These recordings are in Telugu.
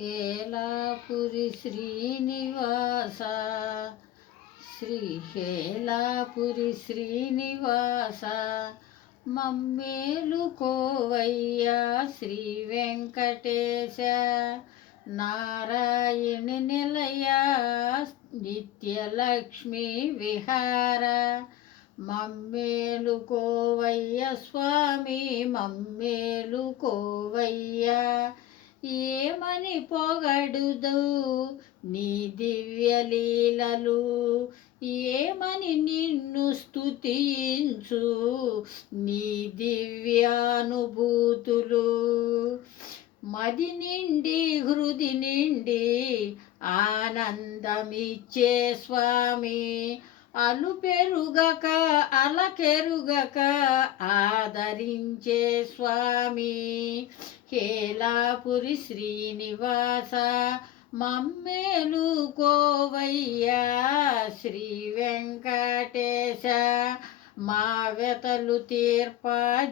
ఏలాపురి శ్రీనివాస శ్రీహేలాపురి శ్రీనివాస మమ్మేలుకోవయ్యా శ్రీ వెంకటేశ నారాయణి నిలయ నిత్యలక్ష్మీ విహార మమ్మేలుకోవయ్య స్వామి మమ్మేలుకోవయ్యా ఏమని పొగడుదు నీ దివ్యలీలలు ఏమని నిన్ను స్తుతించు నీ దివ్యానుభూతులు మది నిండి హృది నిండి ఆనందమిచ్చే స్వామి అలుపెరుగక అలకెరుగక ఆదరించే స్వామి హేలాపురి శ్రీనివాస మమ్మేలుకోవయ్యా శ్రీ వెంకటేశ మా వ్యతలు తీర్ప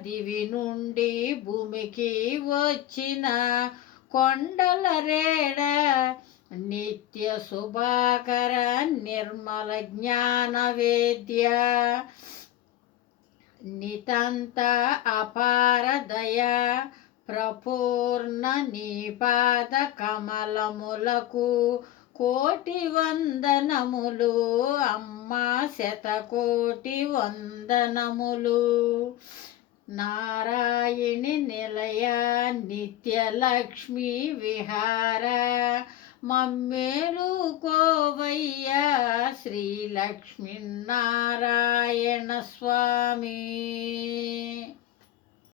దివి నుండి భూమికి వచ్చిన కొండల రేడ నిత్య శుభాకర నిర్మల జ్ఞాన వేద్య నితంత అపార దయ ప్రపూర్ణ నీపాద కమలములకు కోటి వందనములు అమ్మా శతకోటి వందనములు నారాయణి నిలయ నిత్యలక్ష్మీ విహార మమ్మేలుకోవయ్యా శ్రీ లక్ష్మీనారాయణ స్వామి.